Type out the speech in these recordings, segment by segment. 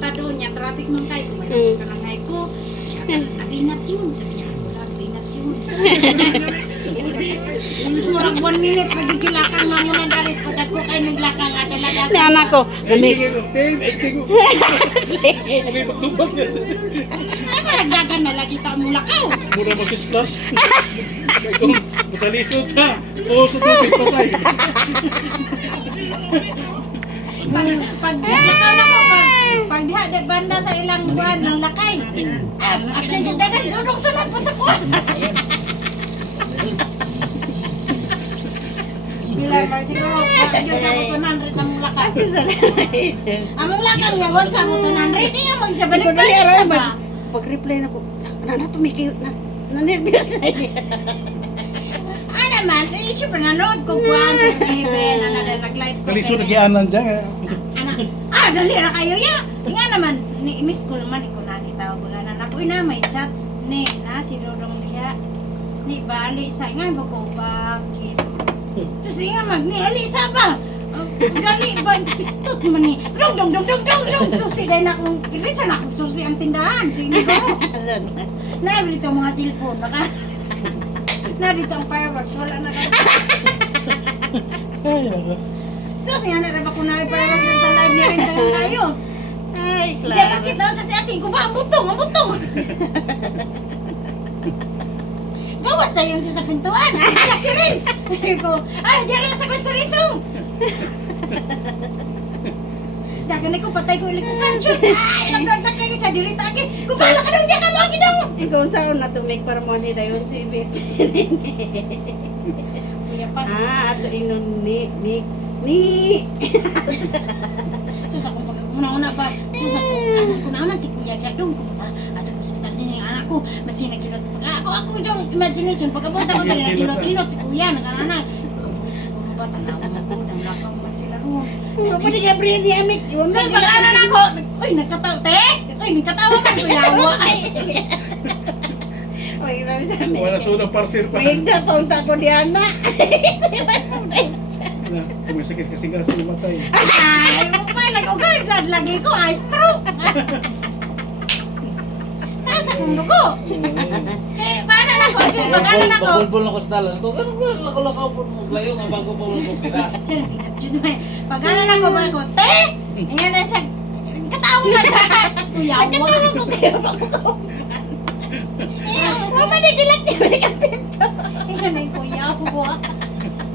punta doon niya, traffic man tayo, Hmm. kumalas ka lang ko. Nabinat yun, sabi niya, wala, nabinat yun. Sus, murag one minute, nagigilakang nga muna darit, padag ko kayo naglakang nga talaga. Ni anak ko, lamig. Ay tingin ko. Okay, magtubag yan. Ay, maragdagan na lagi taon mong lakaw. Mura mo si Splash. Kung matalisod ka, oo, sa tubig patay. Pag, pag, lakaw na ko, pag, pag diha, de, banda sa ilang buwan ng lakay. Ah, action kong dagan, dudok sunod po sa buwan. Bilang lang siguro, pag yun sa butunan rin ng lakay. Among lakang niya, wag sa butunan rin, di nga magsabalik Ikaw dali, sa ba? mag, pag-reply na ko, na na tumikil, na, na-nervyos na niya. Ah naman, eh, syempre nanood ko buwan sa ano na nag-live ko. Kalisod, kay- nagyanan dyan. eh. Anak, ah, dali ra kayo ya. Nga naman, ni miss ko naman iko nakita ko nga na ako ina may chat ni na si Dodong niya. Ni bali sa nga ba ko bakit? So siya mag ni Alisa ba? Oh, Dali ba pistot man ni. Dong dong dong dong dong dong susi dai na kung iritsa na akong susi ang tindahan. Sige ko. Na dito ang mga cellphone naka. Na dito ang fireworks wala na ka. So siya na ra ba ko na fireworks sa live niya rin tayo Ay, Siya Clara. bakit daw sa si ating ko ba ang butong, ang butong. Gawas na yun siya sa pintuan. Kaya si Rins. ko, ay, diyan na sa kwan si Rins room. Dagan ko, patay ko ilik ko kancho. Ay, nagdadak na siya, dirita agi. Kumala ka daw, di ka mo, ginaw. Ikaw saan na tumig para mo ni dayon si Bet. Pa, ah, ato inon ni, ni, ni. sus ako pag una-una ba, sus ako, anak ko naman si Kuya Gadong. Kung ba, ato ko hospital din yung anak ko. Masi nagilot. Ako, ako yung imagination. Pagkapunta ko tayo, nagilot-ilot si Kuya, nag-anak. Siguro ba, tanaw ko, nanglakaw man sila roon. Ano pa ni Gabriel ni Amik? Iwan mo pag ano na ako, uy, nagkatawa, te! Uy, nagkatawa man ko yawa. Oy, rali sa amin. Wala sunang parser pa. May da pa unta ko di ana. Na, Kung may sakit kasi nga sa matay. ay, nag-ugay, blood lagi ko, ay, stroke. Taas akong dugo. Eh, paano na ako? Eh, pag ano na ako? Pabulbul na ko sa dalan. Ito, ganun ba? Lakaw-lakaw po mo. Layo nga bago pa mo pira. Sir, bigat yun eh. Pag ano na ako, ba ako, te! Ayan na siya, katawa ka siya. Kuyawa. Nagkatawa ko kayo ako ko. Mama ni gilat ni may kapinto. Ayan na yung kuyawa.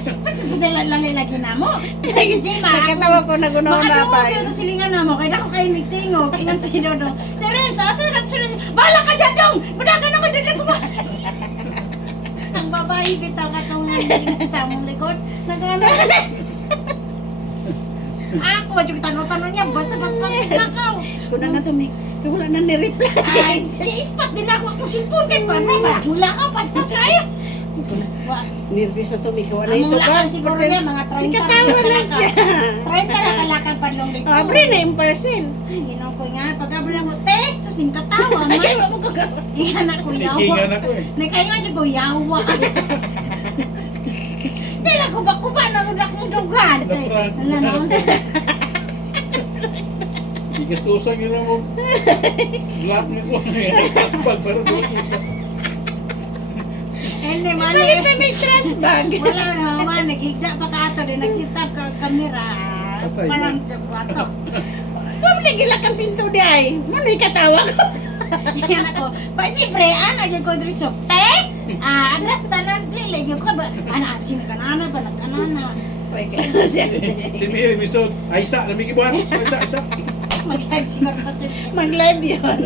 Ba't sa padala lang nilagi na mo? Sige, Jima. Nagkatawa ko na Makano pa. ko yung silingan na mo, kaya ako kayo nagtingog, ingan si Dodo. Si Renz, asa ka si Renz? Bahala ka dyan dong! Budagan ako dyan ko? Ang babae bitaw ka itong sa mong likod. Nagano. Ako, medyo tanong-tanong niya, basta basta nakaw. Kuna na tumig. Wala na ni-reply. Ay, i-spot din ako akong cellphone kay pa, ba? Mula ka, paspas kayo. Nervous na tumig. Wala Ang ito mula ba? kan siguro niya, mga 30 Nagkatawa na siya. 30 na kalakal pa lang dito. Abre na yung parcel. Ay, ginaw ko nga. Pag abra mo, te, susing katawa. Ay, man. kaya mo ko ka. Iyan ako yawa. Tikingan ako eh. Nakainga dyan ko yawa. Sila kuba-kuba na ko akong dugan. Na-prank. Wala naman sila. Igastusan yun na mo. Black mo ko. Asbag para doon. Hindi, Bakit mali. na may trash bag? Wala naman. Nagigda pa ka ato. Nagsitap ka kamera. Patay na. Parang dyan ko ato. Mama ni gilak ang pinto di ay. Mano katawa ko. Yan ako. Pa, siyempre, ano, yung ko dito. Te! Ah, anak, tanan, lili, yung ka ba? Ano, sino kanana ba? Na siya. Si Miri, Misod. Aisa, namigibuhan. Aisa, Aisa. Mag-live siguro kasi. Mag-live yun.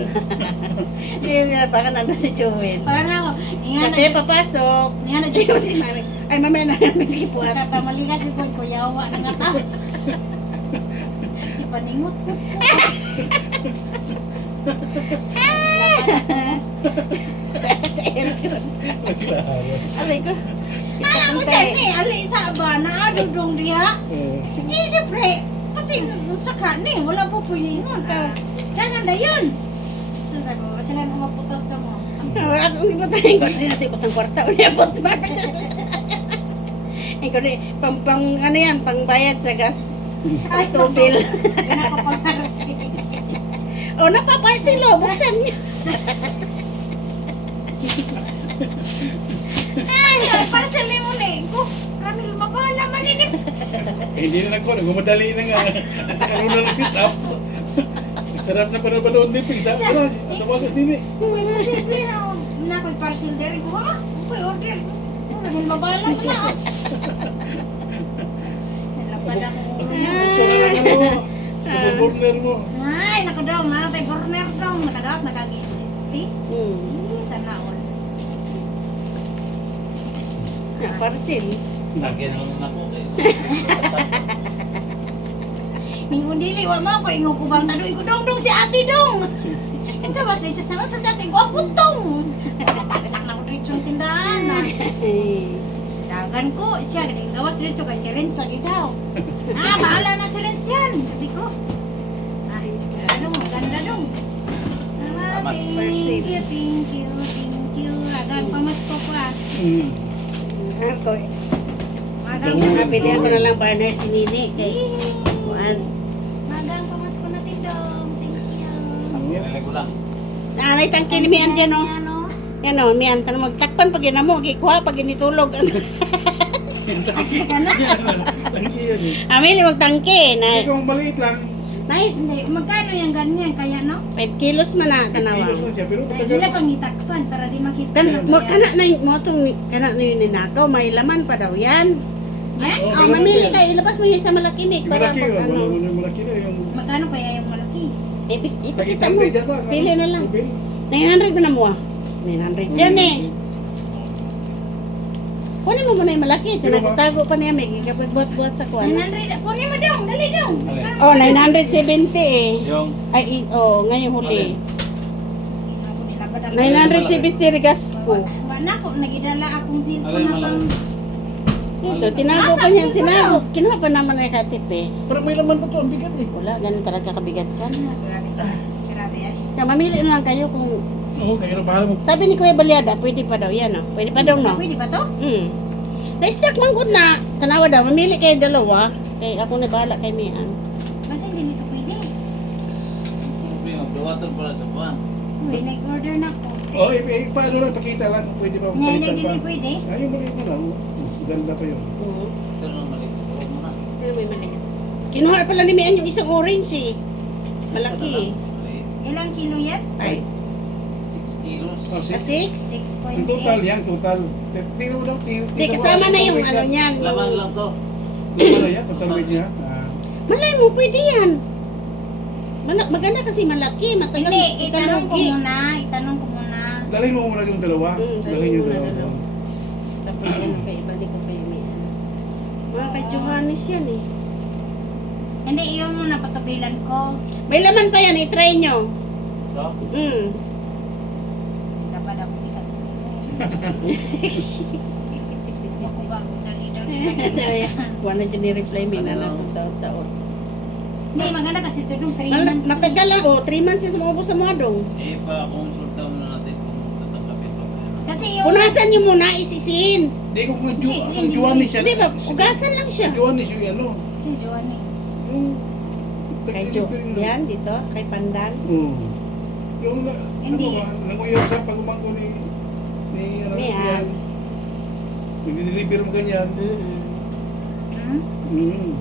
Hindi nila pa ka nandun si Joel. Parang ako, nga Kate papasok. Nga na, Ayaw si mami. Ay, mamaya na may kipuat. Kapamaligas yung ko, kuyawa na nga tao. Di paningot ko. Alay ko. Ano mo dyan eh, ali isa ba, naadudong diha? Eh, Eh, siyempre, kasi sa kani, wala po po ingon. Kaya na yun. So, sabi ko, sila nang maputos na mo. Ako ibutahin ko. Ay, natin ibutang kwarta. Uli, abot ma. Ay, rin. Pang, pang, ano yan, pang bayad sa gas. Ay, tubil. O, napaparcel o. Buksan niyo. Ay, parcel mo na eh. Ko, Ramil, mabala man ini. Eh, hindi na nagko, nagmamadali na nga. At ano na lang sit up. Sarap na panabaloon din, ping. Sabi na, at sa wagas din eh. Uy, masilbi na. Na ko'y parcel dere ko, ha? Ko'y order. Oh, Ramil, mabala man na. Nalapad ako. So, ano mo, sa burner mo. Ay, naku daw, manatay burner daw. Nakadaot, nakag-existi. Hmm. Sana all. Naparcel. Lagyan lang ako kayo. Ingon dili, wa mo ko ingon ko bang tado. Ingon dong dong si ate dong. Ito ba sa isa sa sa ate ko ang putong. Tatak na ko yung tindahan. ah. Dagan ko, siya galing gawas dito kay si Renz lagi daw. Ah, bahala na si Renz yan. Sabi ko. Ay, ano mo, ganda dong. Ah, Salamat. thank you, thank you, thank you. Agang pamasko pa. Mm. Ako, Magang Nabili ako na lang partner si Nini. Kay, kuan. Magang pamasko natin dong. Thank you. Ko. Nanay tangki ni Mian dyan o. Ano? Yan o, Mian. Tanong magtakpan pag yun mo. Gikuha pag initulog. Asa ka na? Yan eh. Amili magtangki. Hindi Na, kung maliit lang, nay, Hindi, magkano yung ganyan kaya no? 5 kilos man na tanawa. kilos lang siya. Pero Ay, matagal. Dila pang itakpan para di makita. Kan, mo, kana na yung motong, kana na yung ninakaw, may laman pa daw yan. Yan? Oh, Oh, may mamili kayo, ilabas mo yun sa malaki ni Yung para malaki, pag oh, ano. yung malaki na yung Magkano kaya yung malaki? Ipi- Ipakita Pag-itang mo. dyan lang. Pili ano? na lang. Pili. 900 mo na mo ah. 900 dyan eh. Kunin mo muna yung malaki. Ma- Tinagtago pa niya. May gigabot-buhat sa kuwan. 900. Kunin mo dong, dali dong. Alin? Oh, 970 eh. Yung Ay, oh, ngayon huli. Susi na ako nila ba 970 regas ko. Wala ko, nagidala akong Alin, na pang... Ito, tinago pa niyan, tinago. Kinuha pa naman ay katip eh. Pero may laman pa to, ang bigat eh. Wala, ganun talaga kabigat yan. Ah, Grabe, grabe ay. Kaya mamili na lang kayo kung... Oo, kaya na bahala mo. Sabi ni Kuya Balyada, pwede pa daw yan oh. Pwede pa daw no? Pwede ba to? Hmm. Na-stack man good na. Tanawa daw, mamili kayo dalawa. Kay ako na bahala kay Mian. Basta hindi nito pwede. Nagdawater pala sa buwan. Uy, nag-order na ako. Oo, eh, eh, paano lang, pakita lang pwede pa. Ngayon, hindi pa. pwede. Ay, yung maliit mo lang. Ganda pa yun. Oo. Ito na maliit mo na. Pero may maliit. Kinuha pala ni Mian yung isang orange eh. Malaki. Maliit. Ilang kilo yan? Ay, 6 kilos. Oh, six. six? Yung total 6.8. yan, total. Tingnan mo daw, tingnan Hindi, kasama na yung ano niyan. Laman lang to. Laman na yan, total weight niya. Ah, Malay mo, pwede yan. Mal- maganda kasi malaki, matagal Hindi, itanong ko muna, itanong ko muna. dalhin mo muna yung dalawa. Mm, dalhin yung dalawa. dalawa. Tapos ano kay ibalik ko kay Mian. Mga kay Johannes yan eh. Hindi, iyon muna patubilan ko. May laman pa yan, i-try nyo. Ito. Mm. Dapat ako tikas mo. Ako bago na. Wala dyan ni-reply me na lang kung taon-taon. Hindi, maganda kasi ito nung 3 Mal- months. Matagal lang, oh. 3 months is maubos sa mga dong. Eh, pa-consulta muna natin kung tatanggapin pa ba yan. Kasi yung... Punasan nyo muna, isisin. Hindi ko kung Ju- hindi. Juanis siya. Hindi ba, ugasan lang siya. Juanis yung ano. Si Joanis. Yung... Kay Jo, yan, dito, sa kay Pandan. Oo. Yung na, Hindi. nanguyaw sa pagumangko ni ni. Ann. Nag-deliver mo ganyan. Mm.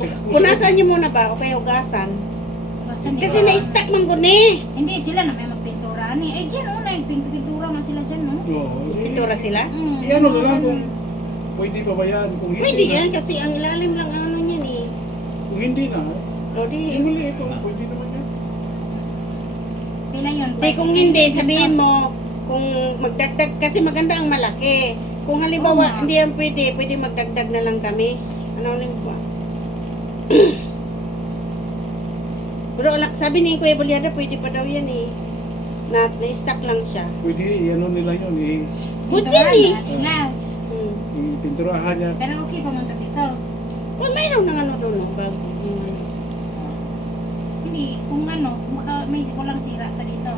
Kung- Punasan nyo muna ba, o kaya ugasan? Kasi na-stack man ko ni. Hindi, sila na may ni. Eh, dyan, oh, nagpintura man sila dyan, no? Oo. eh, Pintura sila. Mm, Eh, ano na lang kung pwede pa ba yan? Kung hindi Pwede na, yan, kasi ang ilalim lang ang ano niyan eh. Kung hindi na, O di, eh, mali ito. Pwede naman yan. Pila yun? Di kung hindi, sabihin mo, kung magdagdag, kasi maganda ang malaki. Kung halimbawa, Oo nga. hindi yan pwede, pwede magdagdag na lang kami. Ano ulit ba? Pero wala- sabi ni Kuya Bulyada, pwede pa daw yan eh. Na, na-stack lang siya. Pwede, ano nila yun. Eh, Good yan eh. Nila. Hmm. ipinturahan niya. Pero okay pa to dito. Well, mayroon ng ano doon, no, bago. Yung- Hindi, kung ano, maka, may walang sira ta dito.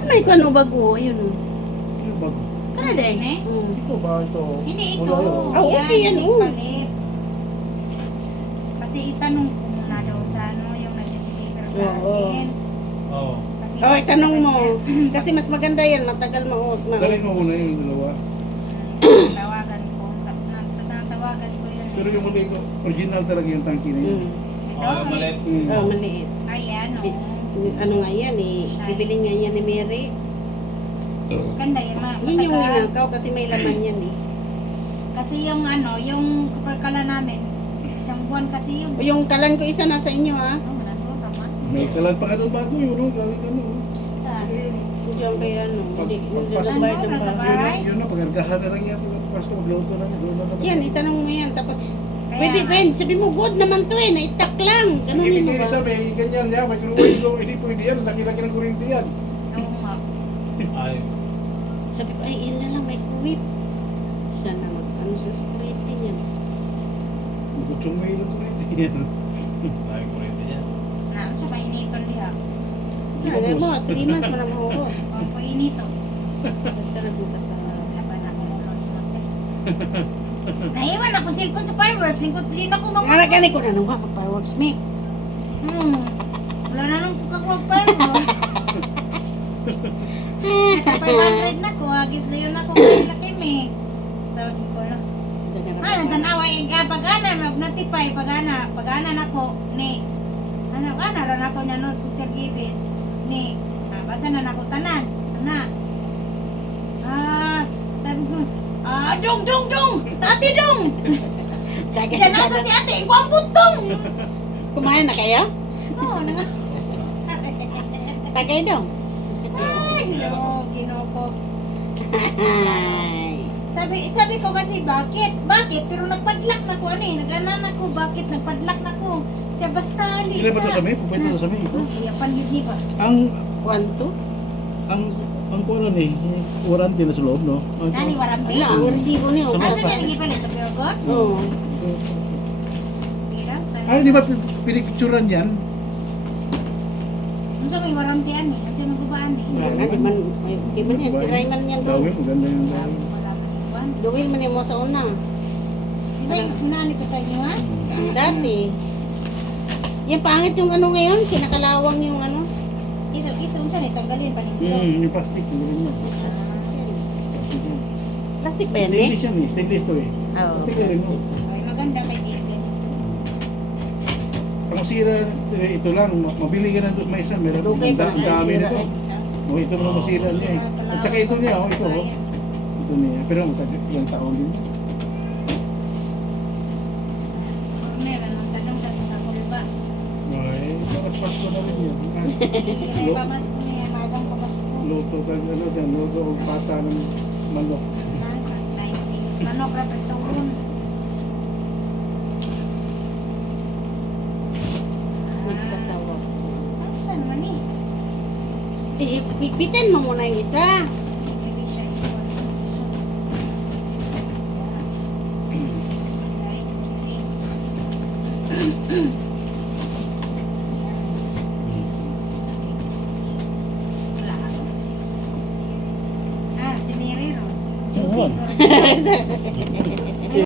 Kanay ko ano bago, yun. Ano ba? Kana day. Eh? Hmm. Ito ba ito? Hindi ito. Ah, okay yan, oh. Kasi itanong ko muna daw sa ano, yung nag-deliver sa sa Oo. akin. Oo. Oh, itanong mo. Kasi mas maganda yan, matagal ma ma Dalhin mo muna yung dalawa. Tawagan ko. Tatawagan ko yun. Pero yung muli ko, original talaga yung tangki na yun. Mm. Ito, Oo, yung maliit. Mm. Oh, maliit. Ayan, oh. ano nga yan eh. Bibili nga yan ni Mary. Ganda yan, ma. Yun yung ninakaw kasi may laman yan eh. Kasi yung ano, yung kapagkala namin, isang buwan kasi yung... O yung kalan ko isa nasa inyo ha. Oh, nandun naman. May kalan pa ka doon bago yun, no? Galing ano. Diyan kay ano. Hindi nagbayad ng bahay. Yun na, yun na, pagkargahan na lang yan. Pagkatapos ko magluto yan, na naman. Yan, itanong mo yan. Tapos, pwede. Ben, sabi mo, good naman to eh. Na-stack lang. Ang Ganun ibig mo ba? sabi, ganyan niya, may kruway ko, hindi pwede yan, laki-laki ng kurinti yan. Oo nga. Ay. Sabi ko, ay, yun na lang, may kuwip. Siya na mag, ano sa security niyan. Magkutsumay ng kurinti yan. Lagi ko rin yan. Na, sa painiton diha. Kaya mo, mabos. 3 months mo na mahuhot. Ang painito. Talaga mo kata. Laban ako ng lote. Naiwan ako cellphone sa fireworks. Hindi na ko mga... Kaya gani ko na nung mag-fireworks me. Hmm. Wala na nung kukakuha fireworks. 500 na ko. Agis na yun ako. Kaya laki me. Tapos ko na. Ah, nagtanawa ah, pag-ana, mag-notify, pag-ana, pag-ana na ko, ni, ano, ana, ran ako niya nun, kung Sir Gibbon, ni, ah, basa na nako tanan, ana, ah, sabi ko, ah, dong, dong, dong, ate dong, siya na si ate, ko ang butong, Kumain na kayo? oh, na, Tagay daw. ay, no, ginoko, sabi, sabi ko kasi, bakit, bakit, pero nagpadlak na ko, ano eh, nag-ana na ko, bakit, nagpadlak siya basta, Hindi ba ito sa may? Pupunta ito sa may ito. Iya, panlid ni ba? Ang, One, two? ang, ang kuno ni, warranty na sa loob, no? Ang- Nani? Wala, ang resibo niyo. Sa Asa mga- niya nagipalit sa Pure Oo. Hirap. Ay, di ba pinicturan yan? Ano sa may warampi ani? Ano sa nagubaan ni? Wala na, di man, ay, di man yan, tiray man yan doon. Gawin, maganda yung gawin. Wala man iwan. Duwil man yan mo sa una. Di ba yung inani ko sa inyo ha? Dati. Yung pangit yung ano ngayon, kinakalawang yung ano. Ito, ito, saan itanggalin pa ninyo? Hmm, yung plastic, gawin mo. Plastic yan. Plastic ba yan eh? Stainless yan eh, stainless to eh. Oo, Plastic na rin mo. plastic. Ay, maganda kay Tiglan. Ang masira, eh, ito lang, ma- mabili ka na doon may isa, meron ang dami sira nito. eh. Oh, ito naman masira niya eh. At saka ito niya, oh, ito oh. Ito niya, pero ilang taon din. Meron ang tanong sa mga kulba. Ay, na rin yan. Ay, May pamasko niya, madang pamasko. Luto tag ano yan, luto o pata ng manok. Manok, rapid tawon. Nagtatawa. Ano saan man eh? Higpitin mo muna yung isa. Hindi